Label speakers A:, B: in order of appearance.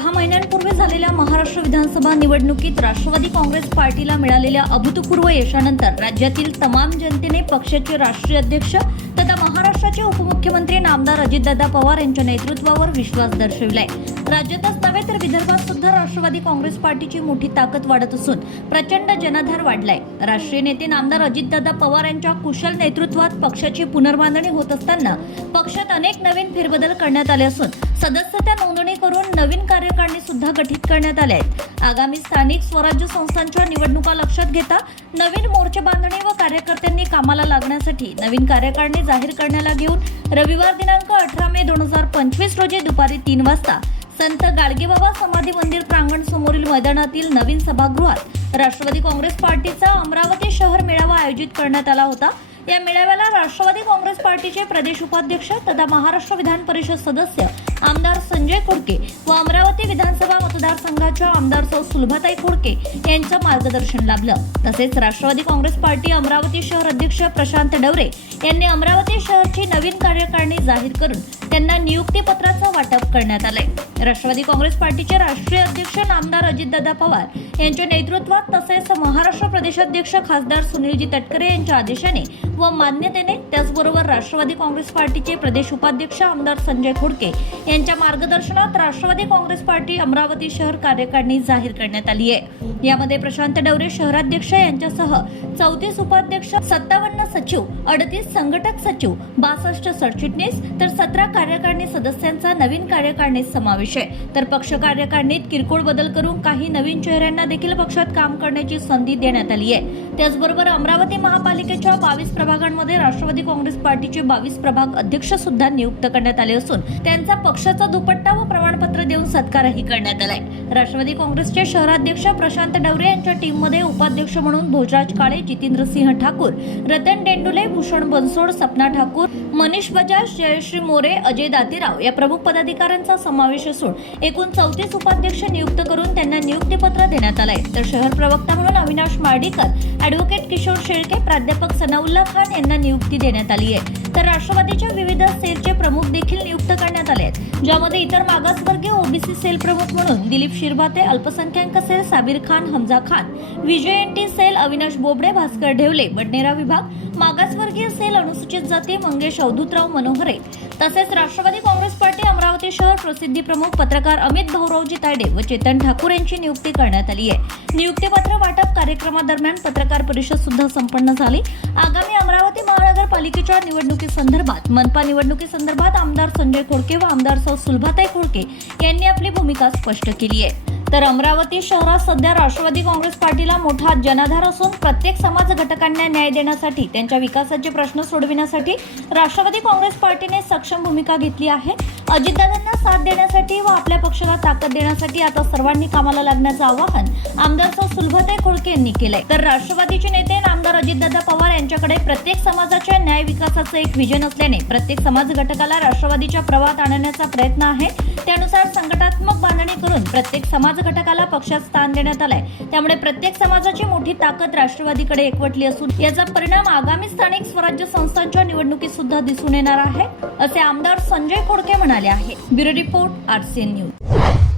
A: सहा महिन्यांपूर्वी झालेल्या महाराष्ट्र विधानसभा निवडणुकीत राष्ट्रवादी काँग्रेस पार्टीला मिळालेल्या अभूतपूर्व यशानंतर राज्यातील तमाम जनतेने पक्षाचे राष्ट्रीय अध्यक्ष तथा महाराष्ट्राचे उपमुख्यमंत्री नामदार अजितदादा पवार यांच्या नेतृत्वावर विश्वास दर्शविलाय. राज्यातच नव्हे तर विदर्भात सुद्धा राष्ट्रवादी काँग्रेस पार्टीची मोठी ताकद वाढत असून प्रचंड जनाधार वाढलाय. राष्ट्रीय नेते नामदार अजितदादा पवार यांच्या कुशल नेतृत्वात पक्षाची पुनर्बांधणी होत असताना पक्षात अनेक नवीन फेरबदल करण्यात आले असून सदस्यता नोंदणी करून नवीन कार्यकारिणी सुद्धा गठीत करण्यात आल्या आहेत. आगामी स्थानिक स्वराज्य संस्थांच्या निवडणुका लक्षात घेता नवीन मोर्चे बांधणी व कार्यकर्त्यांनी कामाला लागण्यासाठी नवीन कार्यकारिणी जाहीर करण्याला घेऊन रविवार दिनांक अठरा मे दोन हजार पंचवीस रोजी दुपारी तीन वाजता संत गाडगेबाबा समाधी मंदिर प्रांगण समोरील मैदानातील नवीन सभागृहात राष्ट्रवादी काँग्रेस पार्टीचा अमरावती शहर मेळावा आयोजित करण्यात आला होता. या मेळाव्याला राष्ट्रवादी काँग्रेस पार्टीचे प्रदेश उपाध्यक्ष तथा महाराष्ट्र विधान परिषद सदस्य आमदार संजय खोडके व अमरावती विधानसभा मतदारसंघाच्या आमदार सौ सुलभाताई खोडके यांचं मार्गदर्शन लाभलं. तसेच राष्ट्रवादी काँग्रेस पार्टी अमरावती शहर अध्यक्ष प्रशांत डवरे यांनी अमरावती शहरची नवीन कार्यकारिणी जाहीर करून त्यांना नियुक्तीपत्राचं वाटप करण्यात आलंय. राष्ट्रवादी काँग्रेस पार्टीचे राष्ट्रीय अध्यक्ष नामदार अजितदादा पवार यांच्या नेतृत्वात तसेच महाराष्ट्र प्रदेशाध्यक्ष खासदार सुनीलजी तटकरे यांच्या आदेशाने व मान्यतेने त्याचबरोबर राष्ट्रवादी काँग्रेस पार्टीचे प्रदेश उपाध्यक्ष आमदार संजय खोडके यांच्या मार्गदर्शनात राष्ट्रवादी काँग्रेस पार्टी अमरावती शहर कार्यकारिणी जाहीर करण्यात आली आहे. यामध्ये प्रशांत डवरे शहराध्यक्ष यांच्यासह चौतीस उपाध्यक्ष सत्तावन्न सचिव अडतीस संघटक सचिव बासष्ट सरचिटणीस तर सतरा कार्यकारिणी सदस्यांचा नवीन कार्यकारिणीत समावेश आहे. तर पक्ष कार्यकारिणीत किरकोळ बदल करून काही नवीन चेहऱ्यांना देखील पक्षात काम करण्याची संधी देण्यात आली आहे. त्याचबरोबर अमरावती महापालिकेच्या बावीस प्रभागांमध्ये राष्ट्रवादी काँग्रेस पार्टीचे बावीस प्रभाग अध्यक्ष सुद्धा नियुक्त करण्यात आले असून त्यांचा पक्षाचा दुपट्टा व प्रमाणपत्र देऊन सत्कारही करण्यात आलाय. राष्ट्रवादी काँग्रेसचे शहराध्यक्ष प्रशांत डवरे यांच्या टीममध्ये उपाध्यक्ष म्हणून भोजराज काळे जितेंद्र सिंह ठाकूर रतन डेंडुले भूषण बनसोड सपना ठाकूर मनीष बजाज जयश्री मोरे अजय दातीराव या प्रमुख पदाधिकाऱ्यांचा समावेश असून एकूण चौतीस उपाध्यक्ष नियुक्त करून त्यांना नियुक्तीपत्र देण्यात आलंय. तर शहर प्रवक्ता म्हणून अविनाश मार्डीकर ऍडव्होकेट किशोर शेळके प्राध्यापक सनाउल्ला खान यांना नियुक्ती देण्यात आली आहे. तर राष्ट्रवादीच्या विविध सेलचे प्रमुख देखील नियुक्त करण्यात आले आहेत. ज्यामध्ये इतर मागासवर्गीय ओबीसी सेल प्रमुख म्हणून दिलीप शिरभाते अल्पसंख्याक cell Sabir Khan Hamza Khan Vijay NT cell Avinash Bobde Bhaskar Dhewle Badnera विभाग मागासवर्गीय सेल अनुसूचित जाती मंगेश अवधूतराव मनोहरे तसेच राष्ट्रवादी काँग्रेस पार्टी अमरावती शहर प्रसिद्धी प्रमुख पत्रकार अमित भाऊरावजी तायडे व चेतन ठाकूर यांची नियुक्ती करण्यात आली आहे. नियुक्तीपत्र वाटप कार्यक्रमादरम्यान पत्रकार परिषद सुद्धा संपन्न झाली. आगामी अमरावती महानगरपालिकेच्या निवडणुकीसंदर्भात मनपा निवडणुकीसंदर्भात आमदार संजय खोडके व आमदार सौ सुलभाताई खोडके यांनी आपली भूमिका स्पष्ट केली आहे. तर अमरावती शहरात सध्या राष्ट्रवादी काँग्रेस पार्टीला मोठा जनाधार असून प्रत्येक समाज घटकांना न्याय देण्यासाठी त्यांच्या विकासाचे प्रश्न सोडविण्यासाठी राष्ट्रवादी काँग्रेस पार्टीने सक्षम भूमिका घेतली आहे. अजितदादांना साथ देण्यासाठी व आपल्या पक्षाला ताकद देण्यासाठी आता सर्वांनी कामाला लागण्याचं आवाहन आमदार सुलभते खोळके खोडके यांनी केलंय. तर राष्ट्रवादीचे नेते आमदार अजितदादा पवार यांच्याकडे प्रत्येक समाजाच्या न्याय विकासाचं एक विजन असल्याने प्रत्येक समाज घटकाला राष्ट्रवादीच्या प्रवाहात आणण्याचा प्रयत्न आहे. त्यानुसार संघटनात्मक बांधणी करून प्रत्येक समाज घटकाला पक्षात स्थान देण्यात आलंय. त्यामुळे प्रत्येक समाजाची मोठी ताकद राष्ट्रवादीकडे एकवटली असून याचा परिणाम आगामी स्थानिक स्वराज्य संस्थांच्या निवडणुकीत सुद्धा दिसून येणार आहे असे आमदार संजय खोडके म्हणाले आहे ब्युरो रिपोर्ट आरसीएन न्यूज.